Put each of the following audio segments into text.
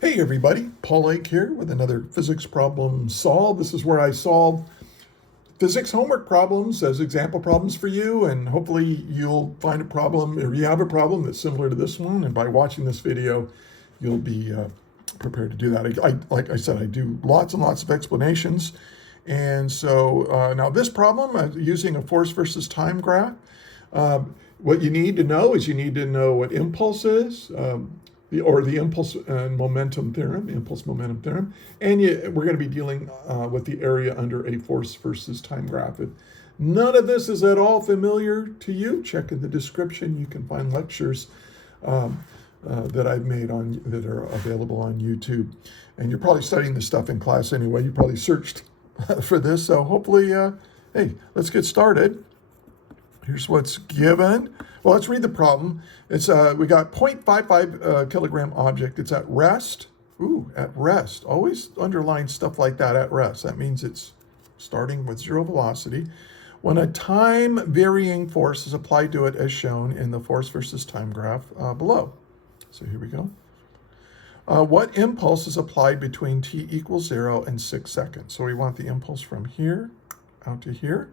Hey everybody, Paul Lake here with another physics problem solved. This is where I solve physics homework problems as example problems for you, and hopefully you'll find a problem or you have a problem that's similar to this one, and by watching this video you'll be prepared to do that. Like I said, I do lots and lots of explanations, and so now this problem using a force versus time graph. What you need to know is you need to know what impulse is, the impulse and momentum theorem, impulse momentum theorem, and we're going to be dealing with the area under a force versus time graph. If none of this is at all familiar to you, check in the description. You can find lectures that I've made that are available on YouTube. And you're probably studying this stuff in class anyway. You probably searched for this, so hopefully, hey, let's get started. Here's what's given. Well, let's read the problem. It's we got 0.55 kilogram object. It's at rest. Ooh, at rest. Always underline stuff like that, at rest. That means it's starting with zero velocity. When a time varying force is applied to it as shown in the force versus time graph below. So here we go. What impulse is applied between t equals 0 and 6 seconds? So we want the impulse from here out to here.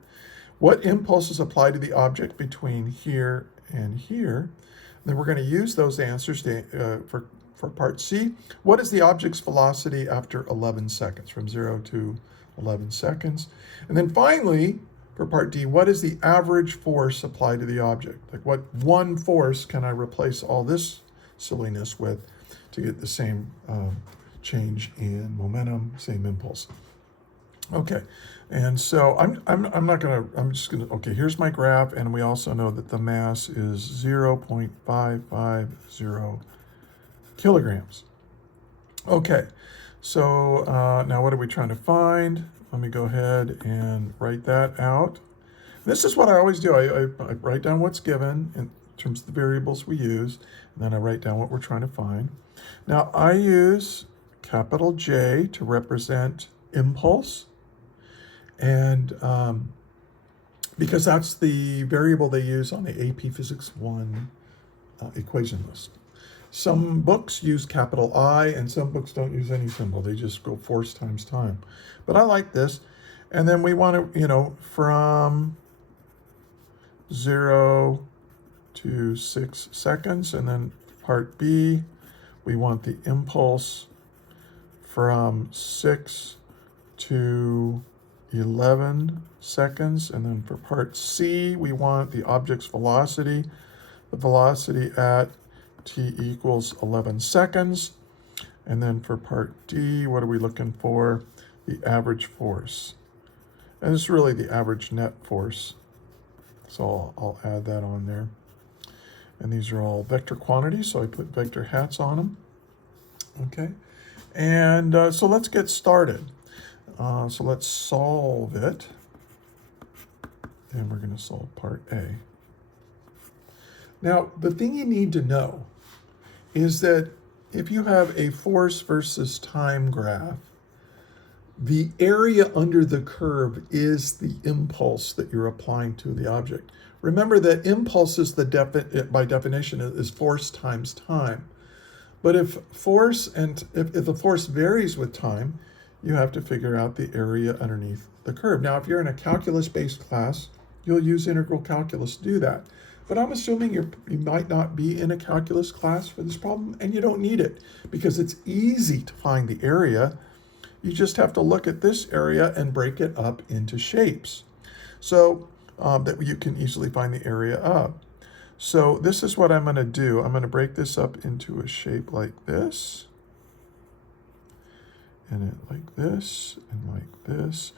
What impulse is applied to the object between here and here? Then we're going to use those answers for part C. What is the object's velocity after 11 seconds, from 0 to 11 seconds? And then finally, for part D, what is the average force applied to the object? Like what one force can I replace all this silliness with to get the same change in momentum, same impulse? Okay, and so I'm just gonna, okay, here's my graph, and we also know that the mass is 0.550 kilograms. Okay, so now what are we trying to find? Let me go ahead and write that out. This is what I always do. I write down what's given in terms of the variables we use, and then I write down what we're trying to find. Now I use capital J to represent impulse. And because that's the variable they use on the AP Physics 1 equation list. Some books use capital I, and some books don't use any symbol. They just go force times time. But I like this. And then we want to, from 0 to 6 seconds. And then part B, we want the impulse from 6 to 11 seconds. And then for part C, we want the object's velocity, the velocity at t equals 11 seconds. And then for part D, what are we looking for? The average force. And it's really the average net force. So I'll add that on there. And these are all vector quantities, so I put vector hats on them. Okay, and so let's get started. So let's solve it. And we're going to solve part A. Now, the thing you need to know is that if you have a force versus time graph, the area under the curve is the impulse that you're applying to the object. Remember that impulse is by definition is force times time. But if the force varies with time, you have to figure out the area underneath the curve. Now, if you're in a calculus-based class, you'll use integral calculus to do that. But I'm assuming you might not be in a calculus class for this problem, and you don't need it because it's easy to find the area. You just have to look at this area and break it up into shapes so that you can easily find the area of. So this is what I'm going to do. I'm going to break this up into a shape like this, and it like this, and like this,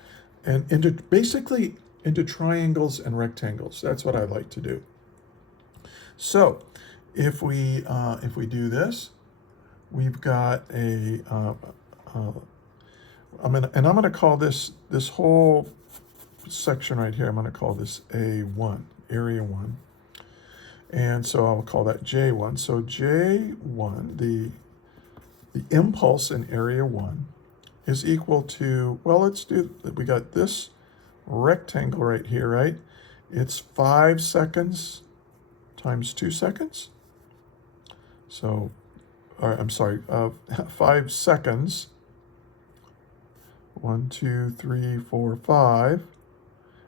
and basically into triangles and rectangles. That's what I like to do. So if we do this, we've got I'm gonna call this whole section right here, I'm gonna call this A1, area 1. And so I'll call that J1. So J1, the impulse in area 1 is equal to, well, we got this rectangle right here, right? It's 5 seconds times 2 seconds. So I'm sorry, 5 seconds. 1, 2, 3, 4, 5,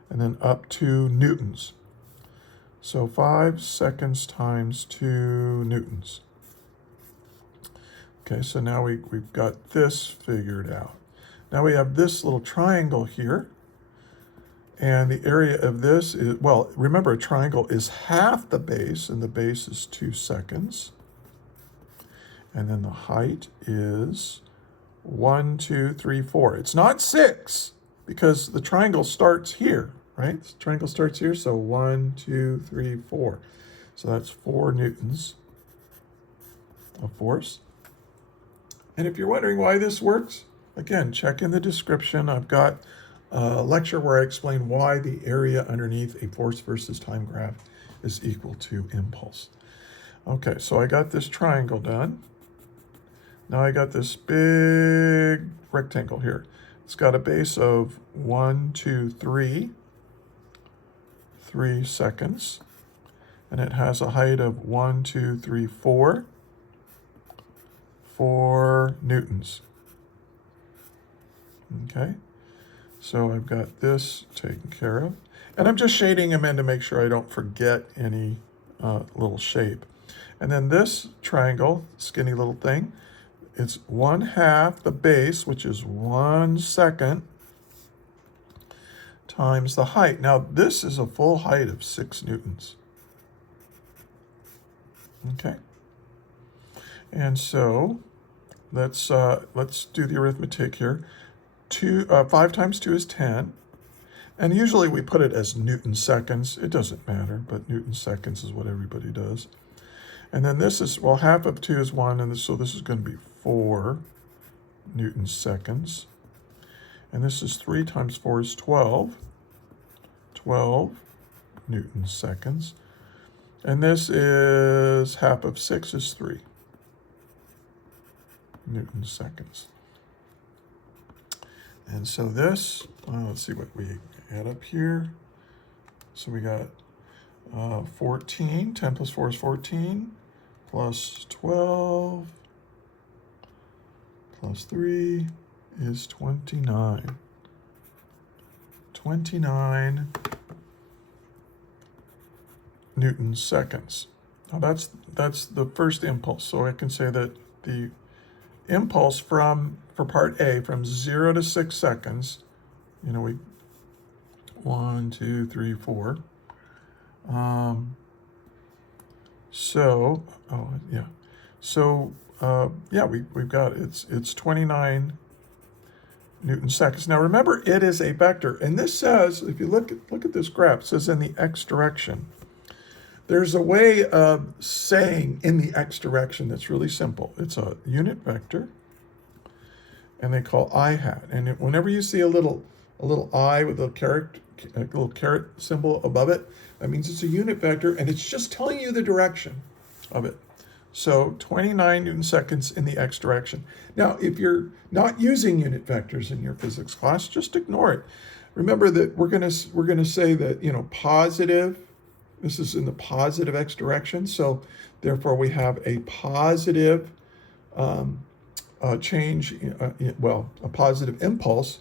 and then up to newtons. So 5 seconds times 2 newtons. Okay, so now we've got this figured out. Now we have this little triangle here. And the area of this is, well, remember a triangle is half the base, and the base is 2 seconds. And then the height is 1, 2, 3, 4. It's not 6 because the triangle starts here, right? The triangle starts here, so 1, 2, 3, 4. So that's 4 newtons of force. And if you're wondering why this works, again, check in the description. I've got a lecture where I explain why the area underneath a force versus time graph is equal to impulse. Okay, so I got this triangle done. Now I got this big rectangle here. It's got a base of 1, 2, 3 seconds. And it has a height of 1, 2, 3, 4 newtons. Okay, so I've got this taken care of. And I'm just shading them in to make sure I don't forget any little shape. And then this triangle, skinny little thing, it's 1/2 the base, which is 1 second, times the height. Now this is a full height of 6 newtons. Okay. And so let's do the arithmetic here. 5 times 2 is 10. And usually we put it as Newton seconds. It doesn't matter, but Newton seconds is what everybody does. And then this is, well, half of 2 is 1, and so this is going to be 4 Newton seconds. And this is 3 times 4 is 12. 12 Newton seconds. And this is half of 6 is 3 Newton seconds. And so this, let's see what we add up here. So we got 14, 10 plus 4 is 14, plus 12, plus 3 is 29. 29 Newton seconds. Now that's the first impulse. So I can say that the impulse for part A, from 0 to 6 seconds, we 1, 2, 3, 4. We've got it's 29 Newton seconds. Now remember, it is a vector, and this says, if you look at this graph, it says in the x direction. There's a way of saying in the x direction that's really simple. It's a unit vector, and they call I hat. And whenever you see a little I with a little caret symbol above it, that means it's a unit vector, and it's just telling you the direction of it. So 29 Newton seconds in the x direction. Now, if you're not using unit vectors in your physics class, just ignore it. Remember that we're gonna say that positive. This is in the positive x direction, so therefore we have a positive change, a positive impulse,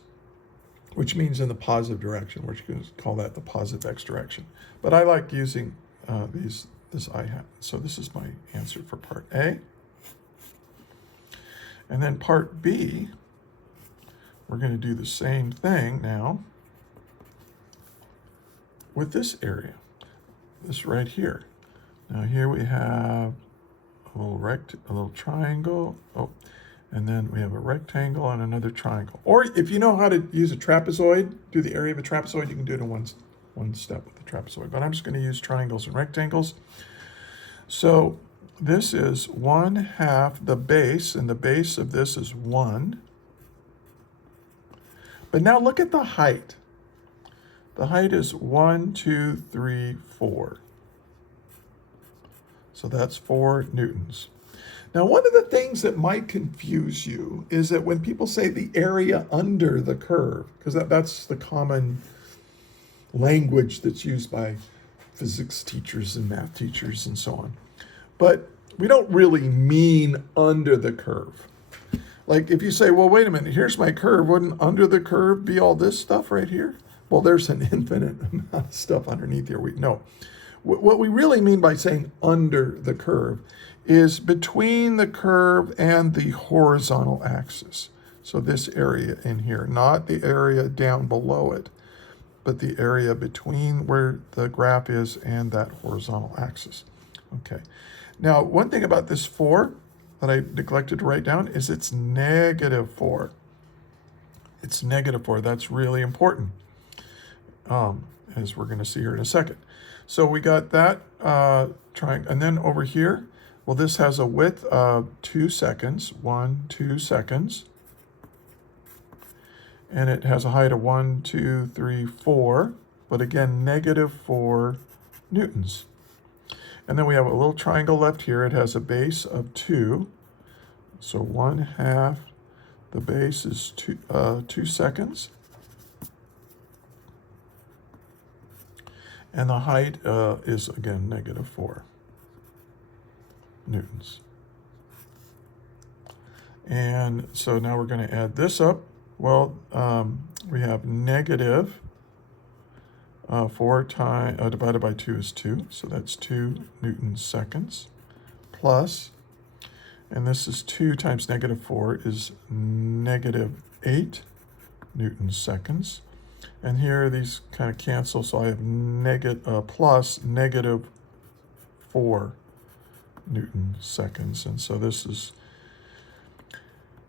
which means in the positive direction. We're just going to call that the positive x direction. But I like using this I hat. So this is my answer for part A. And then part B, we're going to do the same thing now with this area. This right here. Now here we have a little triangle. Oh, and then we have a rectangle and another triangle. Or if you know how to use a trapezoid, do the area of a trapezoid, you can do it in one step with the trapezoid. But I'm just going to use triangles and rectangles. So this is 1/2 the base, and the base of this is 1. But now look at the height. The height is 1, 2, 3, 4. So that's 4 newtons. Now, one of the things that might confuse you is that when people say the area under the curve, because that's the common language that's used by physics teachers and math teachers and so on. But we don't really mean under the curve. Like if you say, well, wait a minute, here's my curve, wouldn't under the curve be all this stuff right here? Well, there's an infinite amount of stuff underneath here. No. What we really mean by saying under the curve is between the curve and the horizontal axis. So this area in here, not the area down below it, but the area between where the graph is and that horizontal axis. Okay. Now, one thing about this 4 that I neglected to write down is it's negative 4. It's negative 4. That's really important, as we're going to see here in a second. So we got that triangle. And then over here, well, this has a width of 2 seconds, 1, 2 seconds. And it has a height of 1, 2, 3, 4. But again, negative 4 newtons. And then we have a little triangle left here. It has a base of 2. So 1/2, the base is 2 seconds. And the height is, again, negative 4 newtons. And so now we're going to add this up. Well, we have negative 4 divided by 2 is 2. So that's 2 newton seconds plus, and this is 2 times negative 4 is negative 8 newton seconds. And here these kind of cancel, so I have plus negative 4 newton seconds. And so this is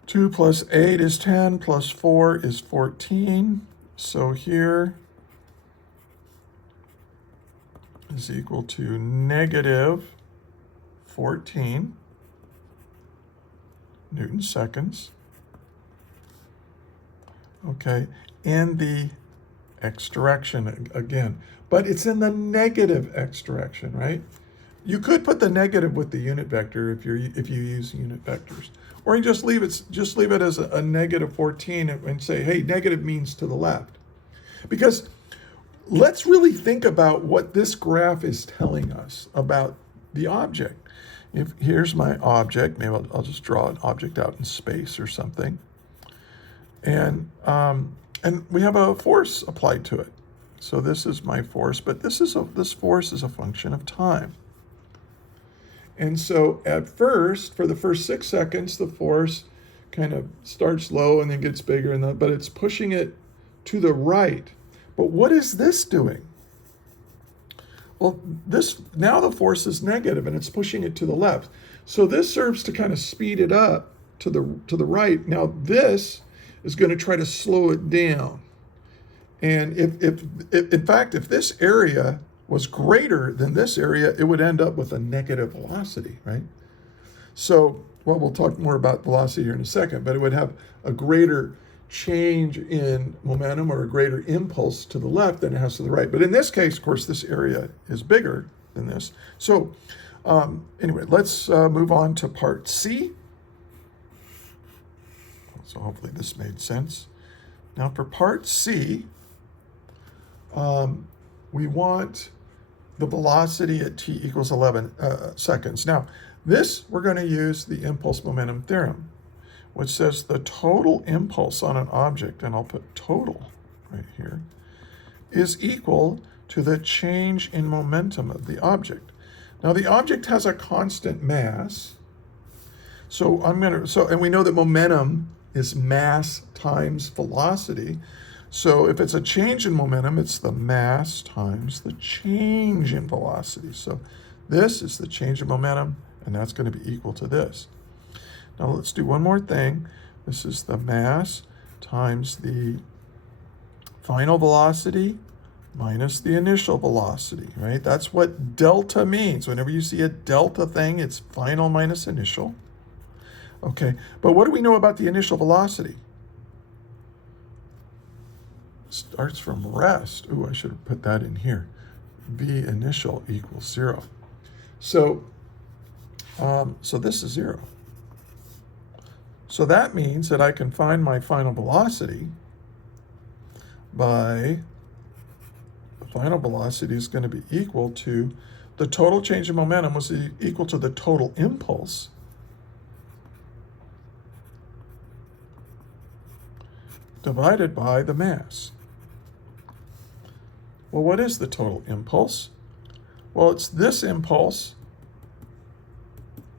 2 plus 8 is 10, plus 4 is 14. So here is equal to negative 14 newton seconds. Okay, in the x direction again, but it's in the negative x direction, right? You could put the negative with the unit vector if you use unit vectors, or you just leave it as a negative 14 and say, hey, negative means to the left. Because let's really think about what this graph is telling us about the object. If here's my object, maybe I'll just draw an object out in space or something, and we have a force applied to it. So this is my force, but this force is a function of time. And so at first, for the first 6 seconds, the force kind of starts low and then gets bigger, but it's pushing it to the right. But what is this doing? Well, now the force is negative and it's pushing it to the left. So this serves to kind of speed it up to the right. Now this is going to try to slow it down. And if in fact, if this area was greater than this area, it would end up with a negative velocity, right? So, well, we'll talk more about velocity here in a second, but it would have a greater change in momentum or a greater impulse to the left than it has to the right. But in this case, of course, this area is bigger than this. So anyway, let's move on to part C. So hopefully this made sense. Now for part C, we want the velocity at t equals 11 seconds. Now this, we're going to use the impulse momentum theorem, which says the total impulse on an object, and I'll put total right here, is equal to the change in momentum of the object. Now the object has a constant mass, and we know that momentum is mass times velocity. So if it's a change in momentum, it's the mass times the change in velocity. So this is the change in momentum, and that's going to be equal to this. Now let's do one more thing. This is the mass times the final velocity minus the initial velocity, right? That's what delta means. Whenever you see a delta thing, it's final minus initial. Okay, but what do we know about the initial velocity? Starts from rest. Ooh, I should have put that in here. V initial equals 0. So this is 0. So that means that I can find my final velocity by, the final velocity is going to be equal to the total change in momentum was equal to the total impulse divided by the mass. Well, what is the total impulse? Well, it's this impulse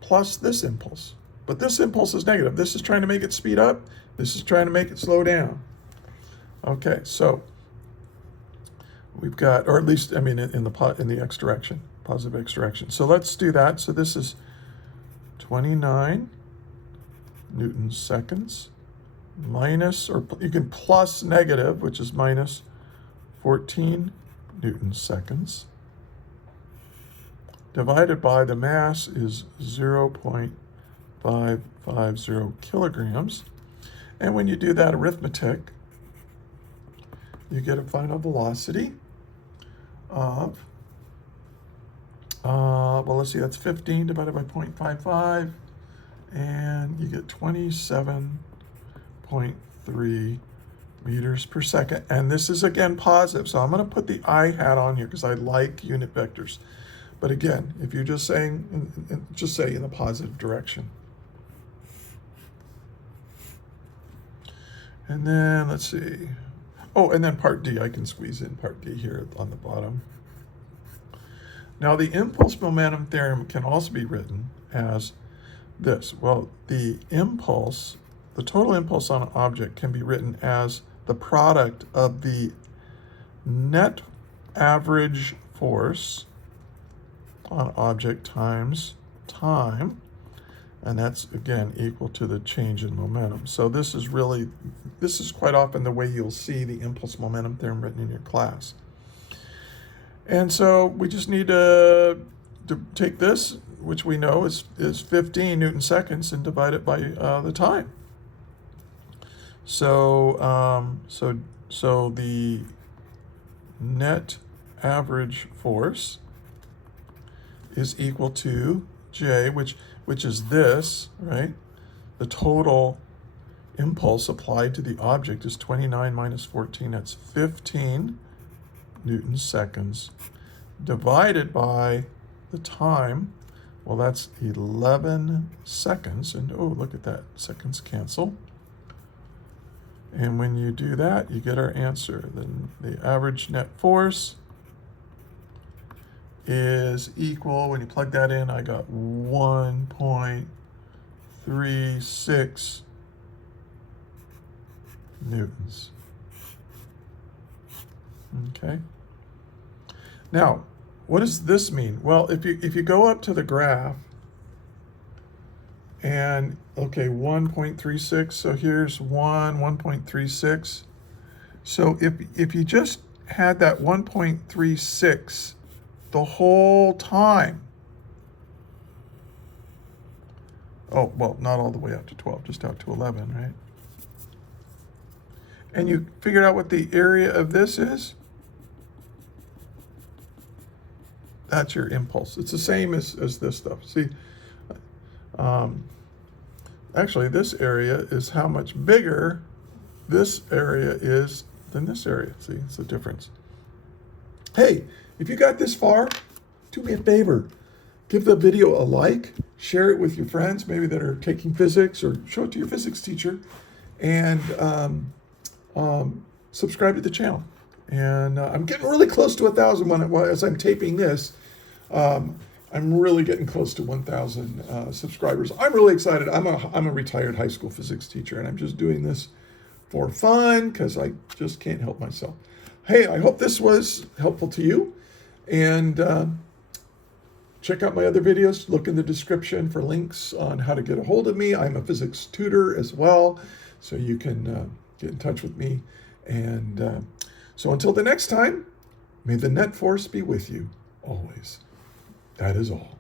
plus this impulse. But this impulse is negative. This is trying to make it speed up. This is trying to make it slow down. Okay, so we've got, or at least, I mean, in the x direction, positive x direction. So let's do that. So this is 29 Newton seconds minus, or you can plus negative, which is minus 14 Newton seconds, divided by the mass is 0.550 kilograms. And when you do that arithmetic, you get a final velocity of, well, let's see, that's 15 divided by 0.55, and you get 27.3 meters per second. And this is, again, positive. So I'm going to put the I hat on here because I like unit vectors. But again, if you're just saying, just say in the positive direction. And then let's see. Oh, and then part D, I can squeeze in part D here on the bottom. Now the impulse momentum theorem can also be written as this. Well, the impulse, the total impulse on an object can be written as the product of the net average force on object times time, and that's again equal to the change in momentum. So this is quite often the way you'll see the impulse momentum theorem written in your class. And so we just need to take this, which we know is 15 Newton seconds, and divide it by the time. So so the net average force is equal to J, which is this, right? The total impulse applied to the object is 29 minus 14, that's 15 Newton seconds, divided by the time, well, that's 11 seconds, and oh, look at that, seconds cancel. And when you do that, you get our answer. Then the average net force is equal, when you plug that in, I got 1.36 newtons. Okay. Now, what does this mean? Well, if you go up to the graph and, okay, 1.36, so here's 1.36. So if you just had that 1.36 the whole time, oh, well, not all the way up to 12, just out to 11, right? And you figured out what the area of this is, that's your impulse. It's the same as this stuff. See, actually, this area is how much bigger this area is than this area. See, it's the difference. Hey, if you got this far, do me a favor. Give the video a like, share it with your friends, maybe that are taking physics, or show it to your physics teacher, and subscribe to the channel. And I'm getting really close to 1,000 as I'm taping this. I'm really getting close to 1,000 subscribers. I'm really excited. I'm a retired high school physics teacher, and I'm just doing this for fun because I just can't help myself. Hey, I hope this was helpful to you. And check out my other videos. Look in the description for links on how to get a hold of me. I'm a physics tutor as well, so you can get in touch with me. And so until the next time, may the net force be with you always. That is all.